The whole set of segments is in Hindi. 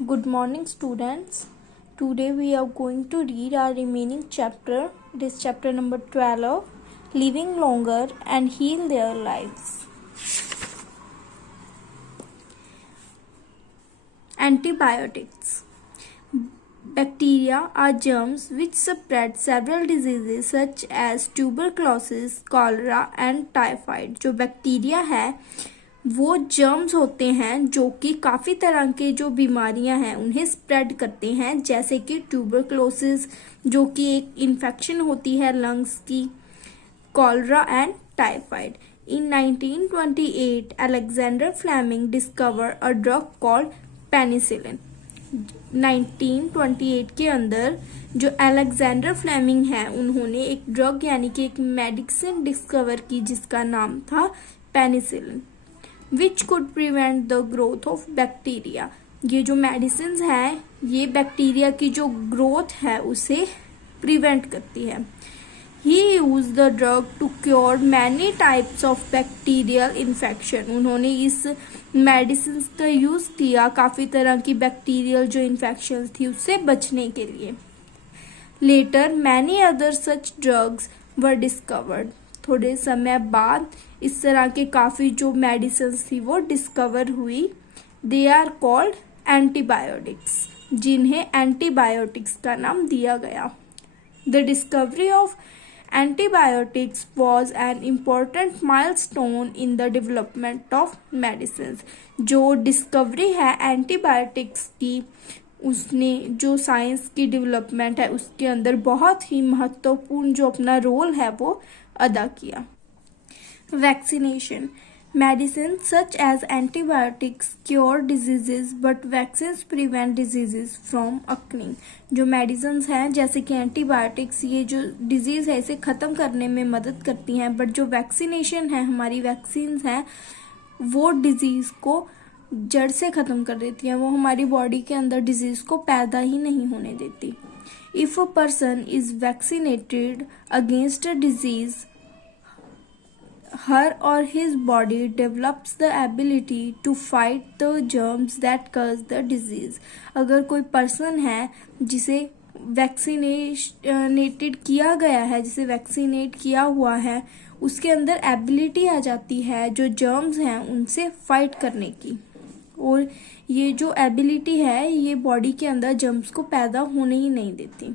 Good morning, students. Today we are going to read our remaining chapter. It is chapter number 12, Living Longer and Heal Their Lives. Antibiotics. Bacteria are germs which spread several diseases such as tuberculosis, cholera and typhoid. जो बैक्टीरिया है वो जर्म्स होते हैं जो कि काफ़ी तरह के जो बीमारियां हैं उन्हें स्प्रेड करते हैं, जैसे कि ट्यूबरक्लोसिस जो कि एक इन्फेक्शन होती है लंग्स की, cholera and typhoid. In 1928, Alexander Fleming discovered a drug called penicillin. 1928 के अंदर जो अलेक्जेंडर फ्लेमिंग है उन्होंने एक ड्रग यानी कि एक मेडिसिन डिस्कवर की जिसका नाम था penicillin, which could prevent the growth of bacteria. ये जो मेडिसिन है ये बैक्टीरिया की जो ग्रोथ है उसे प्रिवेंट करती है. He used the drug to cure many types of bacterial infection. उन्होंने इस मेडिसिन का यूज किया काफी तरह की बैक्टीरियल जो इन्फेक्शन थी उससे बचने के लिए. Later many other such drugs were discovered. थोड़े समय बाद इस तरह के काफी जो मेडिसिन थी वो डिस्कवर हुई. They are called antibiotics, जिन्हें एंटीबायोटिक्स का नाम दिया गया. The discovery of antibiotics was an important milestone in the development of medicines. जो डिस्कवरी है एंटीबायोटिक्स की उसने जो साइंस की डेवलपमेंट है उसके अंदर बहुत ही महत्वपूर्ण जो अपना रोल है वो अदा किया. Vaccination. Medicines such as antibiotics cure diseases but vaccines prevent diseases from occurring. जो medicines हैं जैसे कि antibiotics ये जो disease है इसे ख़त्म करने में मदद करती हैं, but जो vaccination है हमारी vaccines हैं वो disease को जड़ से ख़त्म कर देती हैं, वो हमारी body के अंदर disease को पैदा ही नहीं होने देती. If a person is vaccinated against a disease, her or his body develops the ability to fight the germs that cause the disease. अगर कोई पर्सन है जिसे वैक्सीनेटेड किया गया है, जिसे वैक्सीनेट किया हुआ है, उसके अंदर एबिलिटी आ जाती है जो जर्म्स हैं उनसे फाइट करने की, और ये जो एबिलिटी है ये बॉडी के अंदर जर्म्स को पैदा होने ही नहीं देती.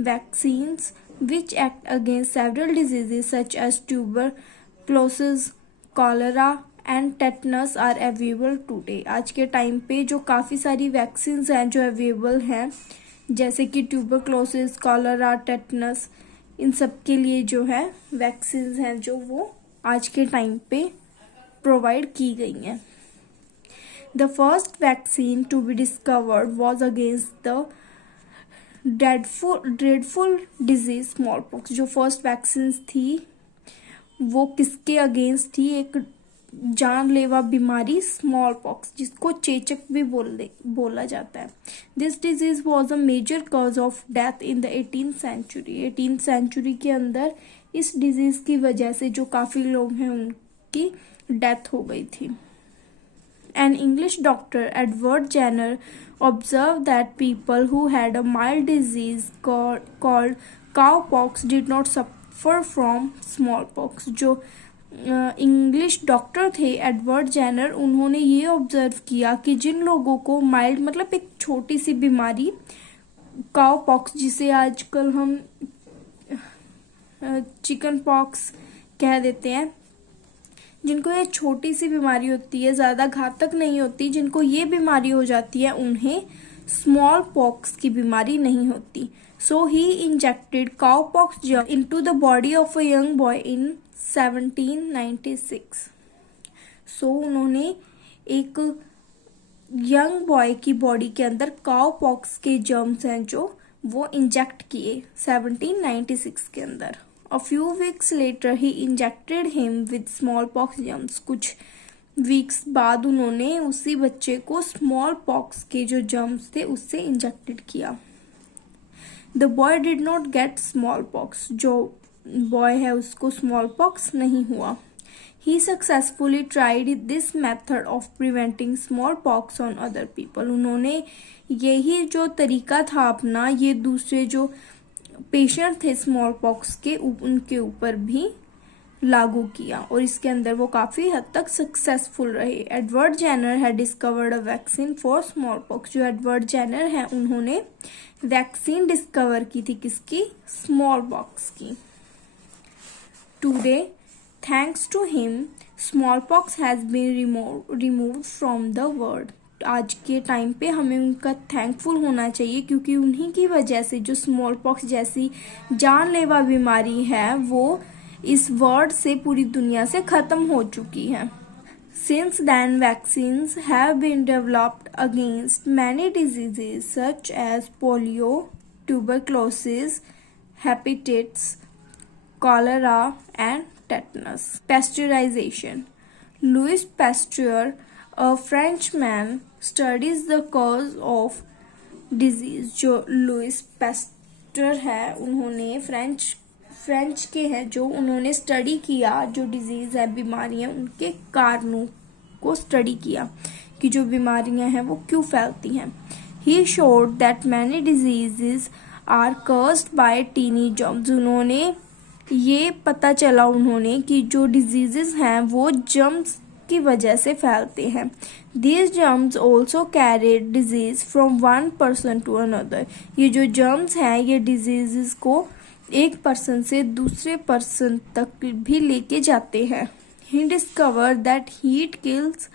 Vaccines which act against several diseases such as tuberculosis, cholera and tetanus are available today. आज के टाइम पे जो काफ़ी सारी वैक्सीन्स हैं जो अवेलेबल हैं जैसे कि ट्यूबरक्लोसिस, कॉलरा, टेटनस, इन सब के लिए जो है वैक्सीन्स हैं जो वो आज के टाइम पे प्रोवाइड की गई हैं. The first vaccine to be discovered was against the dreadful disease smallpox. जो फर्स्ट वैक्सीन्स थी वो किसके अगेंस्ट थी? एक जानलेवा बीमारी स्मॉल पॉक्स जिसको चेचक भी बोला जाता है. This disease was a major cause of death in the 18th century. 18th century के अंदर इस डिजीज की वजह से जो काफ़ी लोग हैं उनकी डेथ हो गई थी. An English doctor, Edward Jenner, observed that people who had a mild disease called cowpox did not suffer from smallpox. जो इंग्लिश डॉक्टर थे एडवर्ड जेनर, उन्होंने ये ऑब्जर्व किया कि जिन लोगों को माइल्ड मतलब एक छोटी सी बीमारी काउपॉक्स जिसे आजकल हम चिकन पॉक्स कह देते हैं, जिनको ये छोटी सी बीमारी होती है, ज़्यादा घातक नहीं होती, जिनको ये बीमारी हो जाती है उन्हें स्मॉल पॉक्स की बीमारी नहीं होती. So he injected cowpox germ into the body of a young boy in 1796. So उन्होंने एक यंग बॉय की बॉडी के अंदर काउपॉक्स के जर्म्स हैं जो वो इंजेक्ट किए 1796 के अंदर. A few weeks later he injected him with smallpox germs. कुछ वीक्स बाद उन्होंने उसी बच्चे को स्मॉल पॉक्स के जो जर्म्स थे उससे इंजेक्टेड किया. The boy did not get smallpox. जो बॉय है उसको स्मॉल पॉक्स नहीं हुआ. He successfully tried this method of preventing smallpox on other people. उन्होंने यही जो तरीका था अपना, ये दूसरे जो पेशेंट थे स्मॉल पॉक्स के उनके ऊपर भी लागू किया और इसके अंदर वो काफ़ी हद तक सक्सेसफुल रहे. एडवर्ड जेनर है discovered a vaccine for smallpox. जो एडवर्ड जेनर है उन्होंने वैक्सीन डिस्कवर की थी किसकी? स्मॉल पॉक्स की. Today thanks to him smallpox has been removed from the world. आज के टाइम पे हमें उनका थैंकफुल होना चाहिए क्योंकि उन्हीं की वजह से जो स्मॉल पॉक्स जैसी जानलेवा बीमारी है वो इस वर्ल्ड से पूरी दुनिया से ख़त्म हो चुकी है. Since then, vaccines have been developed against many diseases such as polio, tuberculosis, hepatitis, cholera, and tetanus. Pasteurization. Louis Pasteur, a Frenchman, studies the cause of disease. जो लुइस पैस्टर है उन्होंने फ्रेंच के हैं जो उन्होंने स्टडी किया जो डिजीज़ है बीमारियां उनके कारणों को स्टडी किया कि जो बीमारियां हैं वो क्यों फैलती हैं. He showed that many diseases are caused by tiny germs. उन्होंने ये पता चला उन्होंने कि जो डिजीजेस हैं वो जर्म्स की वजह से फैलते हैं. These germs also carry disease from one person to another. ये जो जर्म्स हैं ये डिजीजेस को एक पर्सन से दूसरे पर्सन तक भी लेके जाते हैं. He discovered that heat kills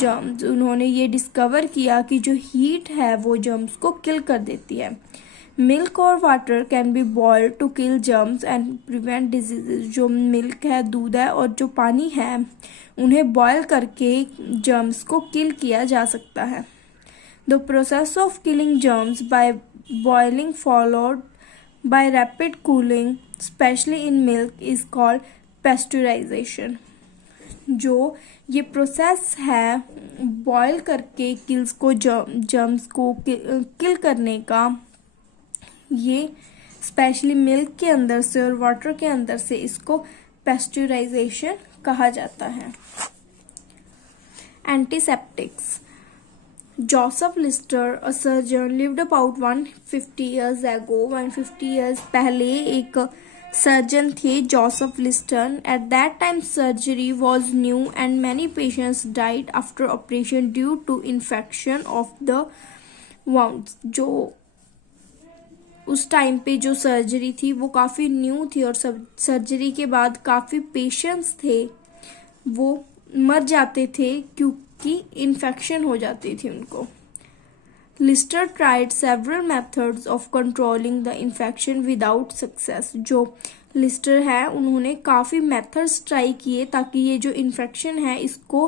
germs. उन्होंने ये डिस्कवर किया कि जो हीट है वो जर्म्स को किल कर देती है. मिल्क और water can be boiled to kill germs and prevent diseases. जो मिल्क है दूध है और जो पानी है उन्हें बॉयल करके जर्म्स को किल किया जा सकता है. The process of killing germs by boiling followed by rapid cooling, especially in milk, is called pasteurization. जो ये प्रोसेस है बॉयल करके किल्स को जर्म्स को किल करने का, ये स्पेशली मिल्क के अंदर से और वाटर के अंदर से इसको पेस्चुराइजेशन कहा जाता है. Antiseptics. Joseph Lister, a surgeon, lived about 150 years ago. 150 years पहले एक सर्जन थे Joseph Lister. At that time surgery was new and many patients died after operation due to infection of the wounds. जो उस टाइम पे जो सर्जरी थी वो काफ़ी न्यू थी और सब सर्जरी के बाद काफ़ी पेशेंट्स थे वो मर जाते थे क्योंकि इन्फेक्शन हो जाती थी उनको. Lister tried several methods of controlling the infection without success. जो लिस्टर है उन्होंने काफ़ी मेथड्स ट्राई किए ताकि ये जो इन्फेक्शन है इसको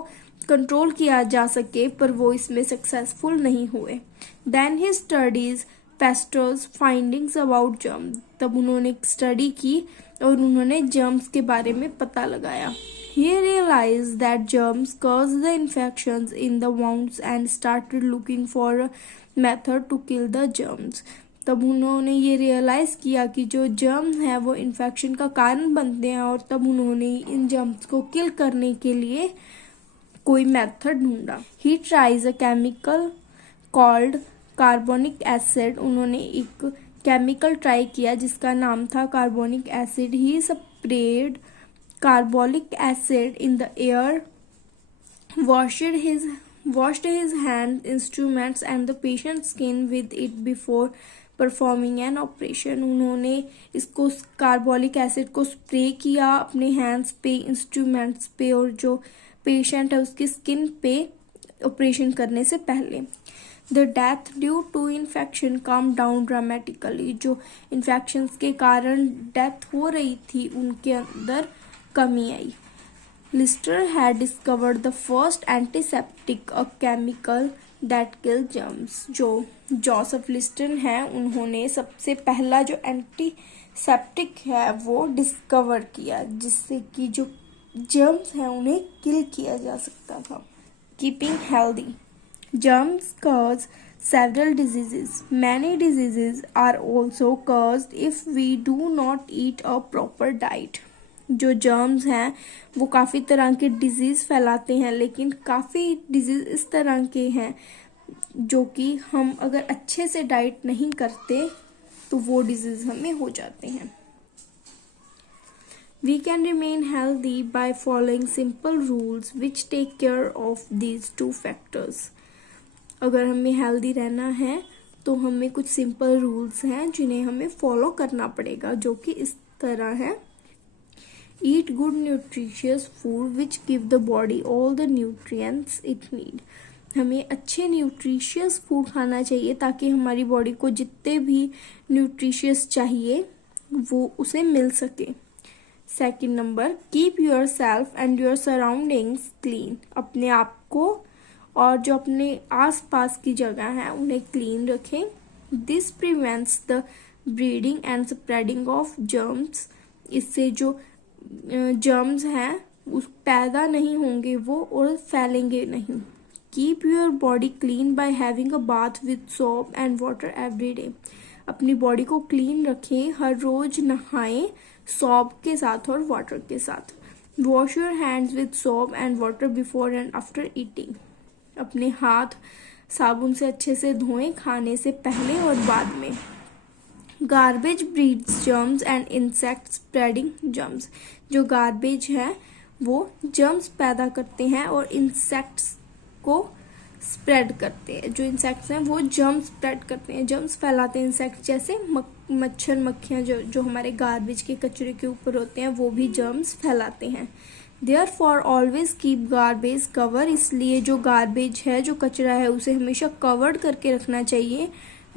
कंट्रोल किया जा सके पर वो इसमें सक्सेसफुल नहीं हुए. Then he studies Pasteur's findings about germs. तब उन्होंने स्टडी की और उन्होंने जर्म्स के बारे में पता लगाया. He realized that germs cause the infections in the wounds and started looking for a method to kill the germs. तब उन्होंने ये रियलाइज़ किया कि जो जर्म्स हैं वो इन्फेक्शन का कारण बनते हैं और तब उन्होंने इन जर्म्स को किल करने के लिए कोई मेथड ढूंढा. He tries a chemical called carbonic acid. उन्होंने एक केमिकल ट्राई किया जिसका नाम था carbonic acid. He sprayed carbolic acid in the air, washed his hand, instruments and the patient's skin with it before performing an operation. उन्होंने इसको कार्बोलिक एसिड को स्प्रे किया अपने हैंड्स पे, इंस्ट्रूमेंट्स पे और जो पेशेंट है उसकी स्किन पे ऑपरेशन करने से पहले. The death due to infection calmed down dramatically. जो इन्फेक्शंस के कारण डेथ हो रही थी उनके अंदर कमी आई. Lister had discovered the first antiseptic, a chemical that kill germs. जो जोसेफ लिस्टर हैं उन्होंने सबसे पहला जो एंटीसेप्टिक है वो डिस्कवर किया जिससे कि जो जर्म्स हैं उन्हें किल किया जा सकता था. Keeping healthy. Germs cause several diseases. Many diseases are also caused if we do not eat a proper diet. जो जर्म्स हैं वो काफ़ी तरह के डिजीज़ फैलाते हैं, लेकिन काफ़ी डिजीज़ इस तरह के हैं जो कि हम अगर अच्छे से डाइट नहीं करते तो वो डिजीज़ हमें हो जाते हैं। We can remain healthy by following simple rules which take care of these two factors. अगर हमें हेल्दी रहना है तो हमें कुछ सिंपल रूल्स हैं जिन्हें हमें फॉलो करना पड़ेगा, जो कि इस तरह है। Eat good nutritious food which give the body all the nutrients it need. हमें अच्छे न्यूट्रिशियस फूड खाना चाहिए ताकि हमारी बॉडी को जितने भी न्यूट्रिशियस चाहिए वो उसे मिल सके। Second number, keep your self and your surroundings clean. अपने आप को और जो अपने आसपास की जगह है उन्हें क्लीन रखें। This prevents the breeding and spreading of germs. इससे जो जर्म्स हैं उस पैदा नहीं होंगे वो और फैलेंगे नहीं। Keep your body clean by having a bath with soap and water every day. अपनी बॉडी को क्लीन रखें, हर रोज नहाएं सोप के साथ और वाटर के साथ। Wash your hands with soap and water before and after eating. अपने हाथ साबुन से अच्छे से धोएं खाने से पहले और बाद में। Garbage breeds germs and insect spreading germs. जो गार्बेज है वो जर्म्स पैदा करते हैं और इंसेक्ट्स को स्प्रेड करते हैं। जो इंसेक्ट्स हैं वो जर्म्स स्प्रेड करते हैं, जर्म्स फैलाते हैं। इंसेक्ट जैसे मच्छर मक्खियाँ जो हमारे गार्बेज के कचरे के ऊपर होते हैं वो भी जर्म्स फैलाते हैं। Therefore always keep garbage cover. इसलिए जो गार्बेज है, जो कचरा है, उसे हमेशा कवर्ड करके रखना चाहिए।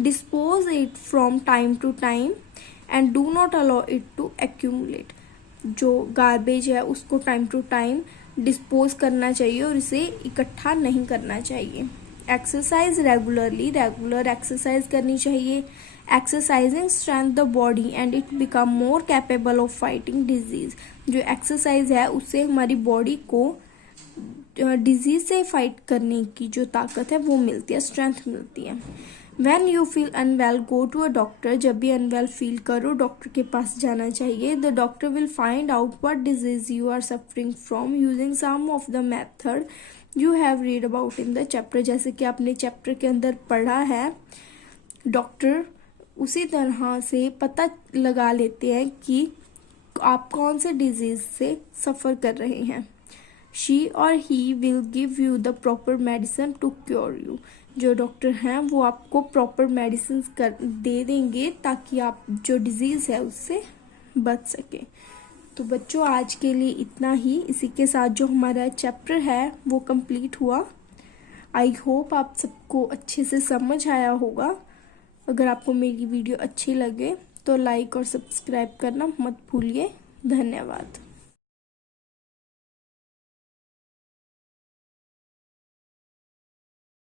Dispose it from time to time and do not allow it to accumulate. जो गार्बेज है उसको टाइम टू टाइम डिस्पोज करना चाहिए और इसे इकट्ठा नहीं करना चाहिए। Exercise regularly. रेगुलर एक्सरसाइज करनी चाहिए। Exercising strength the body and it become more capable of fighting disease. जो एक्सरसाइज है उससे हमारी बॉडी को डिजीज से फाइट करने की जो ताकत है वो मिलती है, स्ट्रेंथ मिलती है। When you feel unwell, go to a doctor. जब भी अनवेल फील करो डॉक्टर के पास जाना चाहिए। The doctor will find out what disease you are suffering from using some of the method you have read about in the chapter. जैसे कि आपने चैप्टर के अंदर पढ़ा है, डॉक्टर उसी तरह से पता लगा लेते हैं कि आप कौन से डिजीज से सफ़र कर रहे हैं। She or he will give you the proper medicine to cure you. जो डॉक्टर हैं वो आपको प्रॉपर मेडिसिन दे देंगे ताकि आप जो डिजीज़ है उससे बच सके। तो बच्चों आज के लिए इतना ही। इसी के साथ जो हमारा चैप्टर है वो कंप्लीट हुआ। आई होप आप सबको अच्छे से समझ आया होगा। अगर आपको मेरी वीडियो अच्छी लगे तो लाइक और सब्सक्राइब करना मत भूलिए। धन्यवाद।